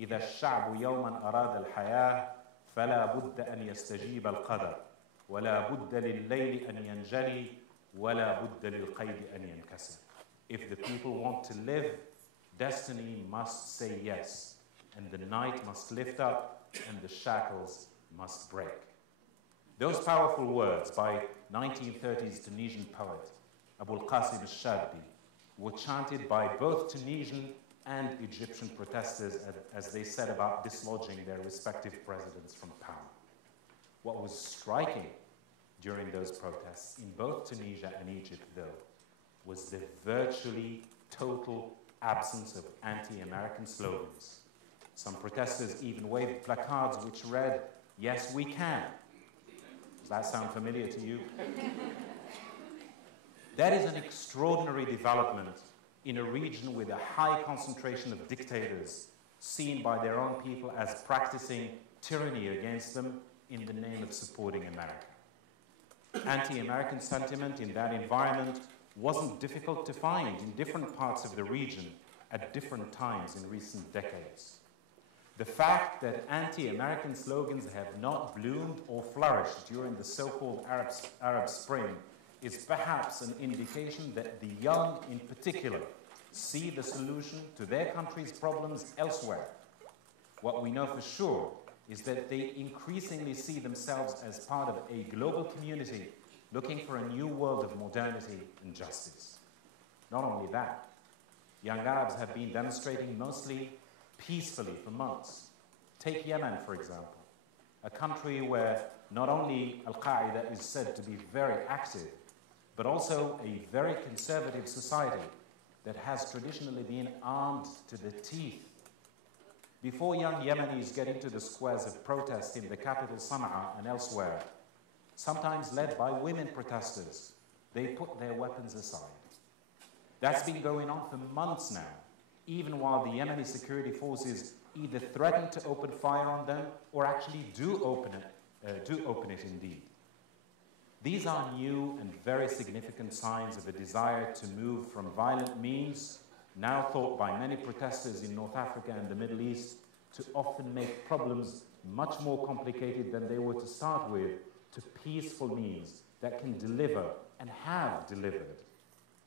إذا الشعب يوما أراد الحياة فلا بد أن يستجيب القدر ولا بد لليل أن ينجلي ولا بد للقيد أن ينكسر. If the people want to live, destiny must say yes, and the night must lift up and the shackles must break. Those powerful words by 1930s Tunisian poet Abul Qasim al-Shadbi were chanted by both Tunisian and Egyptian protesters as they set about dislodging their respective presidents from power. What was striking during those protests in both Tunisia and Egypt, though, was the virtually total absence of anti-American slogans. Some protesters even waved placards which read, "Yes, we can." Does that sound familiar to you? That is an extraordinary development in a region with a high concentration of dictators seen by their own people as practicing tyranny against them in the name of supporting America. Anti-American sentiment in that environment wasn't difficult to find in different parts of the region at different times in recent decades. The fact that anti-American slogans have not bloomed or flourished during the so-called Arab Spring is perhaps an indication that the young in particular see the solution to their country's problems elsewhere. What we know for sure is that they increasingly see themselves as part of a global community looking for a new world of modernity and justice. Not only that, young Arabs have been demonstrating mostly peacefully for months. Take Yemen, for example, a country where not only Al-Qaeda is said to be very active, but also a very conservative society that has traditionally been armed to the teeth. Before young Yemenis get into the squares of protest in the capital Sana'a and elsewhere, sometimes led by women protesters, they put their weapons aside. That's been going on for months now, even while the Yemeni security forces either threaten to open fire on them or actually do open it indeed. These are new and very significant signs of a desire to move from violent means, now thought by many protesters in North Africa and the Middle East, to often make problems much more complicated than they were to start with, to peaceful means that can deliver and have delivered.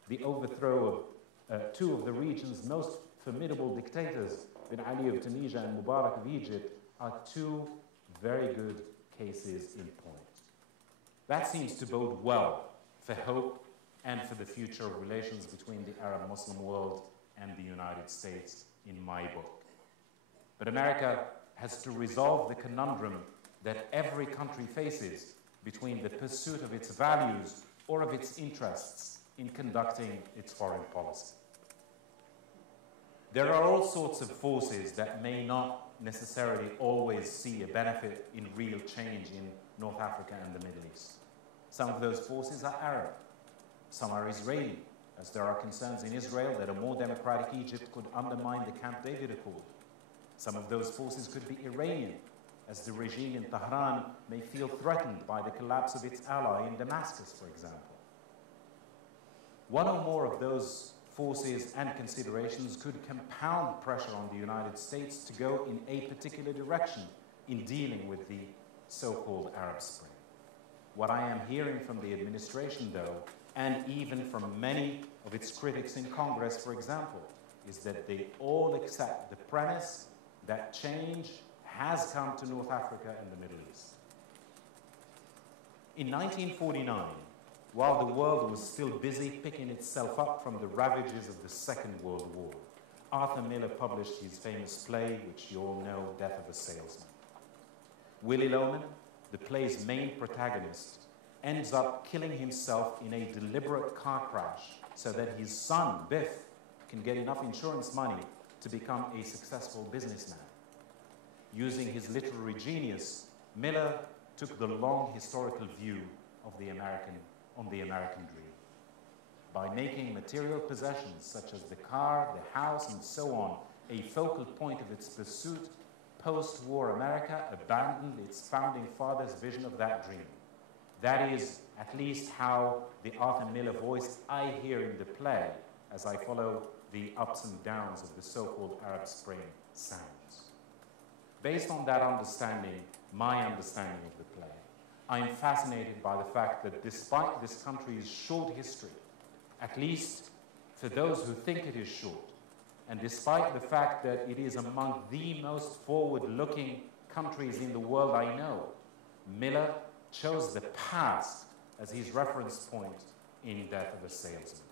The overthrow of two of the region's most formidable dictators, Ben Ali of Tunisia and Mubarak of Egypt, are two very good cases in point. That seems to bode well for hope and for the future of relations between the Arab-Muslim world and the United States in my book. But America has to resolve the conundrum that every country faces between the pursuit of its values or of its interests in conducting its foreign policy. There are all sorts of forces that may not necessarily always see a benefit in real change in North Africa and the Middle East. Some of those forces are Arab, some are Israeli, as there are concerns in Israel that a more democratic Egypt could undermine the Camp David Accord. Some of those forces could be Iranian, as the regime in Tehran may feel threatened by the collapse of its ally in Damascus, for example. One or more of those forces and considerations could compound pressure on the United States to go in a particular direction in dealing with the so-called Arab Spring. What I am hearing from the administration, though, and even from many of its critics in Congress, for example, is that they all accept the premise that change has come to North Africa and the Middle East. In 1949, while the world was still busy picking itself up from the ravages of the Second World War, Arthur Miller published his famous play, which you all know, Death of a Salesman. Willy Loman, the play's main protagonist, ends up killing himself in a deliberate car crash so that his son, Biff, can get enough insurance money to become a successful businessman. Using his literary genius, Miller took the long historical view of the American dream. By making material possessions such as the car, the house, and so on a focal point of its pursuit, post-war America abandoned its founding fathers' vision of that dream. That is at least how the Arthur Miller voice I hear in the play as I follow the ups and downs of the so-called Arab Spring sounds. Based on that understanding, my understanding of the play, I am fascinated by the fact that despite this country's short history, at least for those who think it is short, and despite the fact that it is among the most forward-looking countries in the world I know, Miller chose the past as his reference point in Death of a Salesman.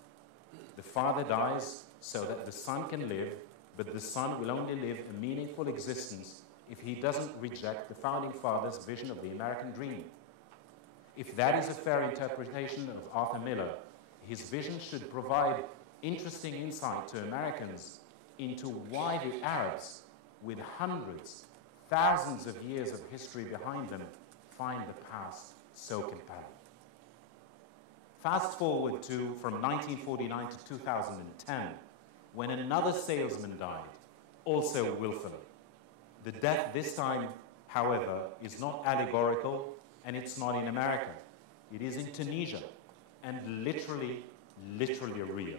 The father dies so that the son can live, but the son will only live a meaningful existence if he doesn't reject the founding fathers' vision of the American dream. If that is a fair interpretation of Arthur Miller, his vision should provide interesting insight to Americans into why the Arabs, with hundreds, thousands of years of history behind them, find the past so compelling. Fast forward to from 1949 to 2010, when another salesman died, also willfully. The death this time, however, is not allegorical, and it's not in America. It is in Tunisia, and literally real.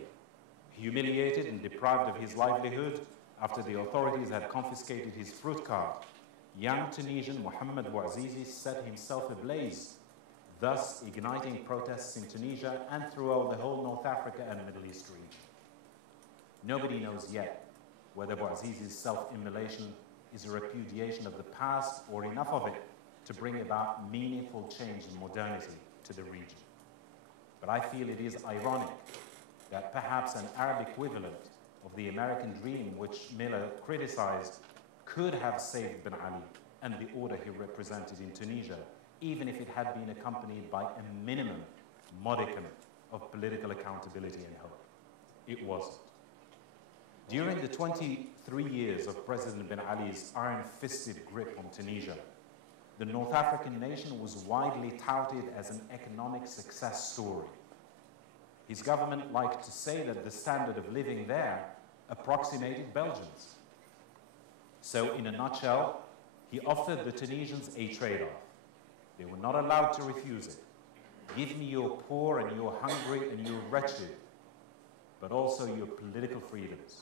Humiliated and deprived of his livelihood after the authorities had confiscated his fruit cart, young Tunisian Mohamed Bouazizi set himself ablaze, thus igniting protests in Tunisia and throughout the whole North Africa and Middle East region. Nobody knows yet whether Bouazizi's self-immolation is a repudiation of the past or enough of it to bring about meaningful change and modernity to the region. But I feel it is ironic that perhaps an Arab equivalent of the American dream, which Miller criticized, could have saved Ben Ali and the order he represented in Tunisia, even if it had been accompanied by a minimum modicum of political accountability and hope. It wasn't. During the 23 years of President Ben Ali's iron-fisted grip on Tunisia, the North African nation was widely touted as an economic success story. His government liked to say that the standard of living there approximated Belgium's. So, in a nutshell, he offered the Tunisians a trade-off. They were not allowed to refuse it. Give me your poor and your hungry and your wretched, but also your political freedoms.